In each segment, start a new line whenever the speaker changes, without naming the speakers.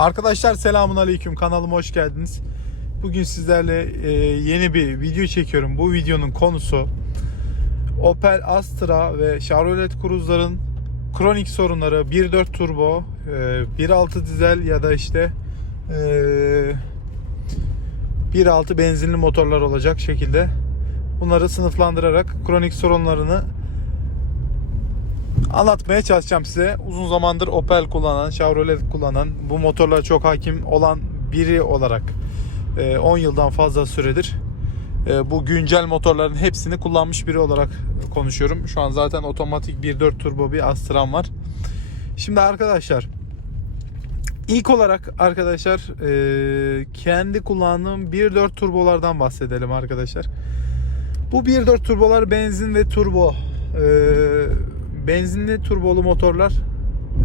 Arkadaşlar selamun aleyküm kanalıma hoş geldiniz. Bugün sizlerle e, yeni bir video çekiyorum. Bu videonun konusu Opel Astra ve Chevrolet Cruze'ların kronik sorunları 1.4 turbo, e, 1.6 dizel ya da işte e, 1.6 benzinli motorlar olacak şekilde bunları sınıflandırarak kronik sorunlarını anlatmaya çalışacağım size. Uzun zamandır Opel kullanan, Chevrolet kullanan, bu motorlara çok hakim olan biri olarak e, 10 yıldan fazla süredir e, bu güncel motorların hepsini kullanmış biri olarak konuşuyorum. Şu an zaten otomatik 1.4 turbo bir Astra'm var. Şimdi arkadaşlar ilk olarak arkadaşlar e, kendi kullandığım 1.4 turbolardan bahsedelim arkadaşlar. Bu 1.4 turbolar benzin ve turbo e, benzinli turbolu motorlar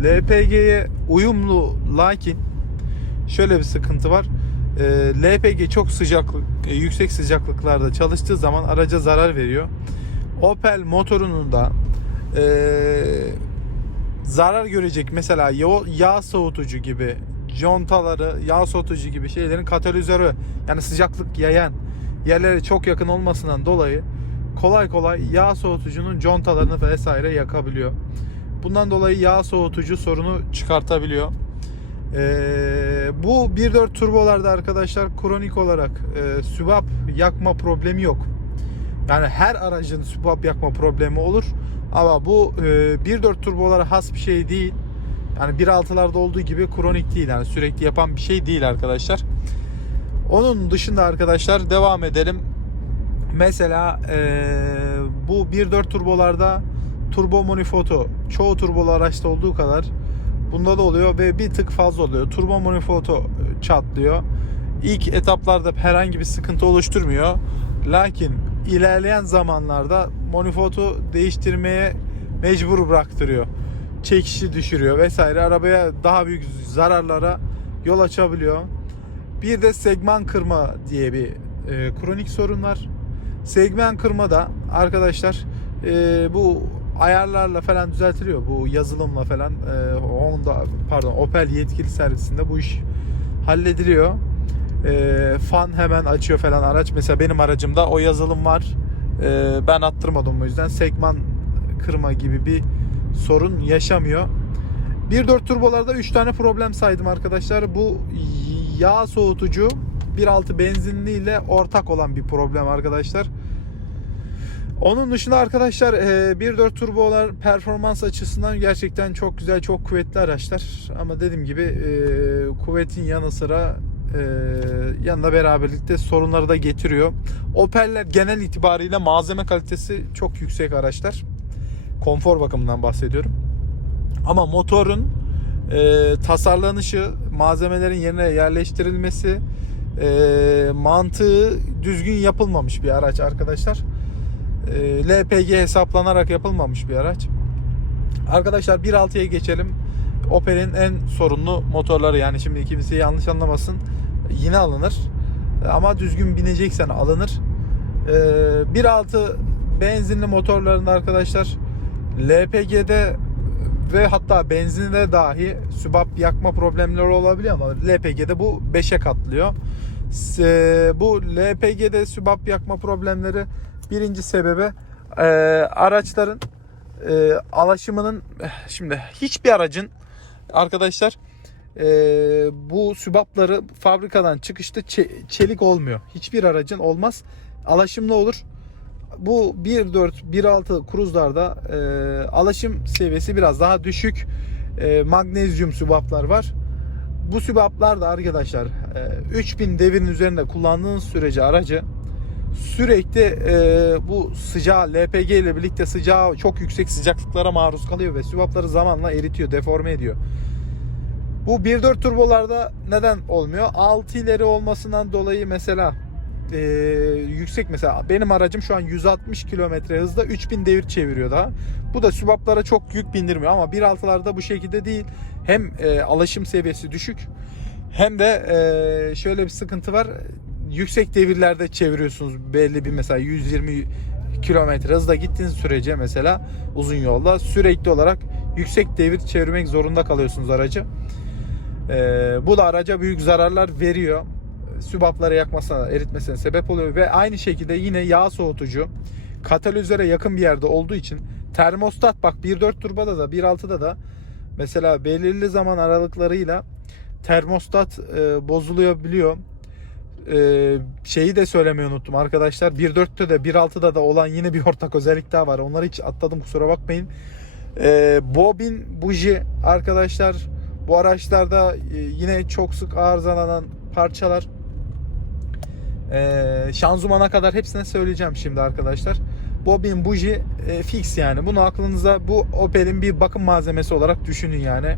LPG'ye uyumlu lakin şöyle bir sıkıntı var. E, LPG çok sıcaklık e, yüksek sıcaklıklarda çalıştığı zaman araca zarar veriyor. Opel motorunun da e, zarar görecek mesela yağ soğutucu gibi contaları yağ soğutucu gibi şeylerin katalizörü yani sıcaklık yayan yerlere çok yakın olmasından dolayı kolay kolay yağ soğutucunun contalarını vesaire yakabiliyor. Bundan dolayı yağ soğutucu sorunu çıkartabiliyor. Ee, bu 1.4 turbolarda arkadaşlar kronik olarak e, sübap yakma problemi yok. Yani her aracın sübap yakma problemi olur. Ama bu e, 1.4 turbolara has bir şey değil. Yani 1.6'larda olduğu gibi kronik değil. Yani sürekli yapan bir şey değil arkadaşlar. Onun dışında arkadaşlar devam edelim. Mesela e, bu 1.4 turbolarda turbo manifoldu çoğu turbolu araçta olduğu kadar bunda da oluyor ve bir tık fazla oluyor. Turbo manifoldu çatlıyor. İlk etaplarda herhangi bir sıkıntı oluşturmuyor. Lakin ilerleyen zamanlarda manifoldu değiştirmeye mecbur bıraktırıyor. Çekişi düşürüyor vesaire. Arabaya daha büyük zararlara yol açabiliyor. Bir de segman kırma diye bir e, kronik sorun var. Segmen kırma da arkadaşlar e, bu ayarlarla falan düzeltiliyor. Bu yazılımla falan e, Honda pardon Opel yetkili servisinde bu iş hallediliyor. E, fan hemen açıyor falan araç. Mesela benim aracımda o yazılım var. E, ben attırmadım o yüzden segman kırma gibi bir sorun yaşamıyor. 1.4 turbolarda 3 tane problem saydım arkadaşlar. Bu yağ soğutucu 1.6 benzinli ile ortak olan bir problem arkadaşlar. Onun dışında arkadaşlar 1.4 turbolar performans açısından gerçekten çok güzel, çok kuvvetli araçlar. Ama dediğim gibi e, kuvvetin yanı sıra e, yanında beraberlikte sorunları da getiriyor. Opel'ler genel itibariyle malzeme kalitesi çok yüksek araçlar. Konfor bakımından bahsediyorum. Ama motorun e, tasarlanışı, malzemelerin yerine yerleştirilmesi, e, mantığı düzgün yapılmamış bir araç arkadaşlar. E, LPG hesaplanarak yapılmamış bir araç. Arkadaşlar 1.6'ya geçelim. Opel'in en sorunlu motorları yani şimdi kimse yanlış anlamasın yine alınır. Ama düzgün bineceksen alınır. E, 1.6 benzinli motorlarında arkadaşlar LPG'de ve hatta benzinde dahi sübap yakma problemleri olabiliyor ama LPG'de bu 5'e katlıyor. Bu LPG'de sübap yakma problemleri birinci sebebi e, araçların e, alaşımının şimdi hiçbir aracın arkadaşlar e, bu sübapları fabrikadan çıkışta çelik olmuyor. Hiçbir aracın olmaz. Alaşımlı olur bu 1.4 1.6 kruzlarda e, alaşım seviyesi biraz daha düşük. E, magnezyum sübaplar var. Bu sübaplar da arkadaşlar e, 3000 devirin üzerinde kullandığınız sürece aracı sürekli e, bu sıcağı LPG ile birlikte sıcağı çok yüksek sıcaklıklara maruz kalıyor ve sübapları zamanla eritiyor, deforme ediyor. Bu 1.4 turbolarda neden olmuyor? 6 ileri olmasından dolayı mesela e, yüksek mesela benim aracım şu an 160 km hızda 3000 devir çeviriyor daha. Bu da sübaplara çok yük bindirmiyor ama 1.6'larda bu şekilde değil. Hem e, alışım seviyesi düşük hem de e, şöyle bir sıkıntı var. Yüksek devirlerde çeviriyorsunuz belli bir mesela 120 kilometre hızda gittiğiniz sürece mesela uzun yolda sürekli olarak yüksek devir çevirmek zorunda kalıyorsunuz aracı. Ee, bu da araca büyük zararlar veriyor. Sübapları yakmasına, eritmesine sebep oluyor ve aynı şekilde yine yağ soğutucu katalizöre yakın bir yerde olduğu için termostat bak 1.4 turboda da 1.6'da da mesela belirli zaman aralıklarıyla termostat e, bozuluyor biliyor. E, şeyi de söylemeyi unuttum arkadaşlar. 1.4'te de 1.6'da da olan yine bir ortak özellik daha var. Onları hiç atladım kusura bakmayın. E, bobin buji arkadaşlar bu araçlarda e, yine çok sık arızalanan parçalar. E, şanzımana kadar hepsine söyleyeceğim şimdi arkadaşlar. Bobin buji e, fix yani. Bunu aklınıza bu Opel'in bir bakım malzemesi olarak düşünün yani.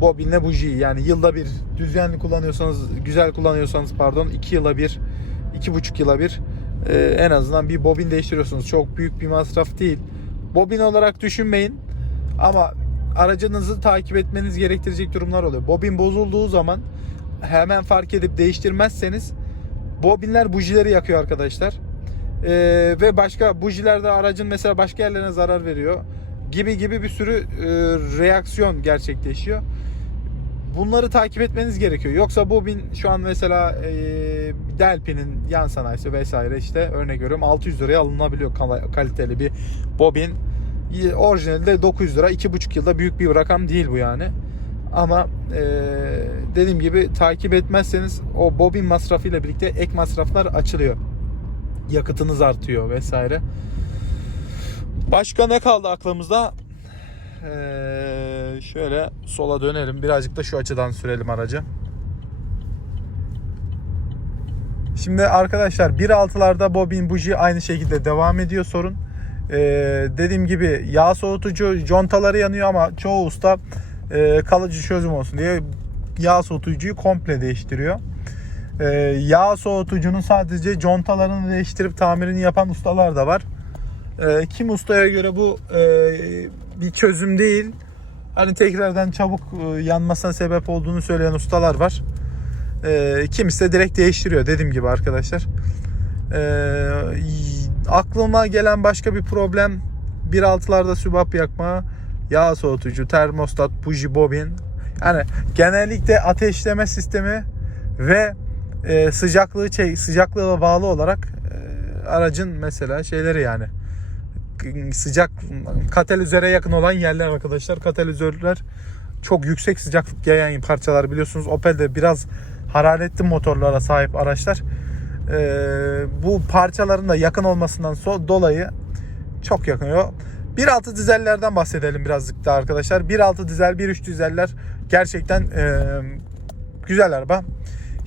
Bobinle bujiyi yani yılda bir düzenli kullanıyorsanız güzel kullanıyorsanız pardon 2 yıla bir iki buçuk yıla bir e, en azından bir bobin değiştiriyorsunuz. Çok büyük bir masraf değil. Bobin olarak düşünmeyin ama aracınızı takip etmeniz gerektirecek durumlar oluyor. Bobin bozulduğu zaman hemen fark edip değiştirmezseniz bobinler bujileri yakıyor arkadaşlar. Ee, ve başka bujiler de aracın mesela başka yerlerine zarar veriyor gibi gibi bir sürü e, reaksiyon gerçekleşiyor. Bunları takip etmeniz gerekiyor. Yoksa bobin şu an mesela e, Delpi'nin yan sanayisi vesaire işte örnek veriyorum 600 liraya alınabiliyor kal- kaliteli bir bobin. Orijinalde 900 lira 2,5 yılda büyük bir rakam değil bu yani. Ama e, dediğim gibi takip etmezseniz o bobin masrafıyla birlikte ek masraflar açılıyor. Yakıtınız artıyor vesaire. Başka ne kaldı aklımızda? Ee, şöyle sola dönelim. Birazcık da şu açıdan sürelim aracı. Şimdi arkadaşlar 1.6'larda bobin buji aynı şekilde devam ediyor sorun. Ee, dediğim gibi yağ soğutucu contaları yanıyor ama çoğu usta e, kalıcı çözüm olsun diye yağ soğutucuyu komple değiştiriyor. Ee, yağ soğutucunun sadece contalarını değiştirip tamirini yapan ustalar da var. Ee, kim ustaya göre bu e, bir çözüm değil. Hani tekrardan çabuk e, yanmasına sebep olduğunu söyleyen ustalar var. E, kimisi de direkt değiştiriyor dediğim gibi arkadaşlar. E, aklıma gelen başka bir problem 1.6'larda sübap yakma, yağ soğutucu, termostat, buji, bobin. Yani genellikle ateşleme sistemi ve e, sıcaklığı şey, sıcaklığa bağlı olarak e, aracın mesela şeyleri yani sıcak katalizöre yakın olan yerler arkadaşlar. Katalizörler çok yüksek sıcaklık yayan parçalar biliyorsunuz. Opel'de biraz hararetli motorlara sahip araçlar. Ee, bu parçaların da yakın olmasından dolayı çok yakıyor. 1.6 dizellerden bahsedelim birazcık da arkadaşlar. 1.6 dizel, 1.3 dizeller gerçekten e, güzel araba.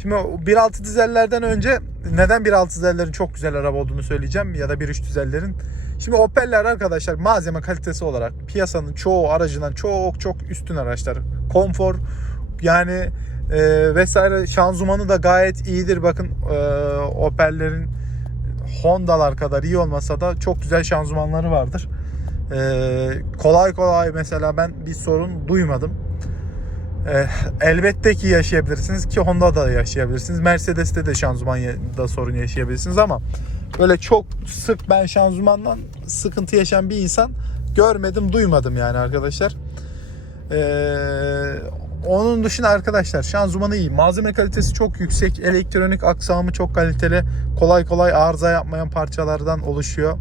Şimdi o 1.6 dizellerden önce neden 1.6 dizellerin çok güzel araba olduğunu söyleyeceğim ya da 1.3 dizellerin. Şimdi Opel'ler arkadaşlar malzeme kalitesi olarak piyasanın çoğu aracından çok çok üstün araçlar. Konfor yani e, vesaire şanzımanı da gayet iyidir. Bakın e, Opel'lerin Honda'lar kadar iyi olmasa da çok güzel şanzımanları vardır. E, kolay kolay mesela ben bir sorun duymadım. E, elbette ki yaşayabilirsiniz ki Honda'da da yaşayabilirsiniz. Mercedes'te de şanzımanda sorun yaşayabilirsiniz ama böyle çok sık ben şanzımandan sıkıntı yaşayan bir insan görmedim, duymadım yani arkadaşlar. Ee, onun dışında arkadaşlar şanzımanı iyi. Malzeme kalitesi çok yüksek. Elektronik aksamı çok kaliteli. Kolay kolay arıza yapmayan parçalardan oluşuyor.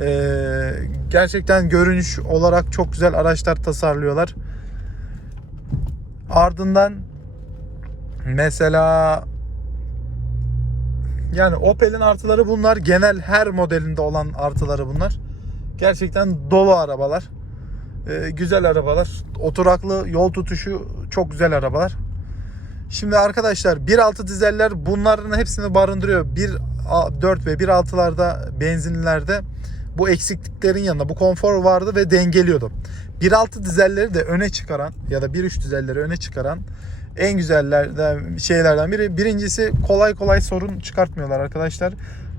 Ee, gerçekten görünüş olarak çok güzel araçlar tasarlıyorlar. Ardından mesela yani Opel'in artıları bunlar. Genel her modelinde olan artıları bunlar. Gerçekten dolu arabalar. Ee, güzel arabalar. Oturaklı yol tutuşu çok güzel arabalar. Şimdi arkadaşlar 1.6 dizeller bunların hepsini barındırıyor. 1.4 ve 1.6'larda benzinlilerde bu eksikliklerin yanında bu konfor vardı ve dengeliyordu. 1.6 dizelleri de öne çıkaran ya da 1.3 dizelleri öne çıkaran en güzellerden şeylerden biri. Birincisi kolay kolay sorun çıkartmıyorlar arkadaşlar.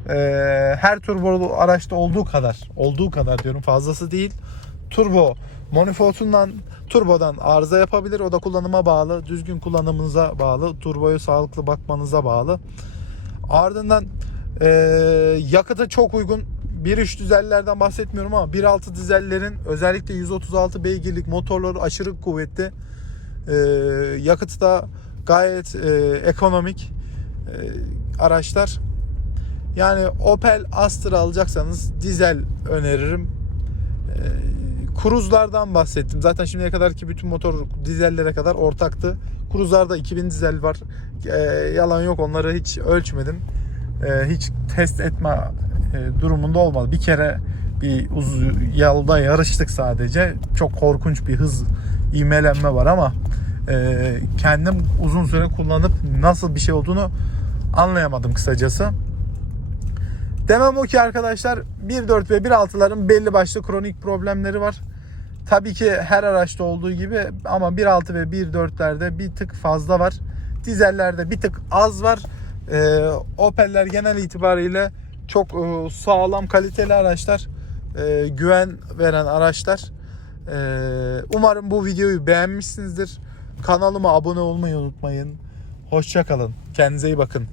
Ee, her turbolu araçta olduğu kadar, olduğu kadar diyorum fazlası değil. Turbo manifoldundan turbodan arıza yapabilir. O da kullanıma bağlı, düzgün kullanımınıza bağlı, turboyu sağlıklı bakmanıza bağlı. Ardından e, yakıtı çok uygun. 1.3 dizellerden bahsetmiyorum ama 1.6 dizellerin özellikle 136 beygirlik motorları aşırı kuvvetli. E, yakıtı da gayet e, ekonomik e, araçlar. Yani Opel Astra alacaksanız dizel öneririm. E, bahsettim. Zaten şimdiye kadar ki bütün motor dizellere kadar ortaktı. Cruz'larda 2000 dizel var. E, yalan yok onları hiç ölçmedim. E, hiç test etme e, durumunda olmadı. Bir kere bir uz yolda yarıştık sadece. Çok korkunç bir hız ivmelenme var ama e, kendim uzun süre kullanıp nasıl bir şey olduğunu anlayamadım kısacası. Demem o ki arkadaşlar 1.4 ve 1.6'ların belli başlı kronik problemleri var. Tabii ki her araçta olduğu gibi ama 1.6 ve 1.4'lerde bir tık fazla var. Dizellerde bir tık az var. Ee, Opel'ler genel itibariyle çok e, sağlam kaliteli araçlar. Ee, güven veren araçlar. Ee, umarım bu videoyu beğenmişsinizdir. Kanalıma abone olmayı unutmayın. Hoşçakalın. Kendinize iyi bakın.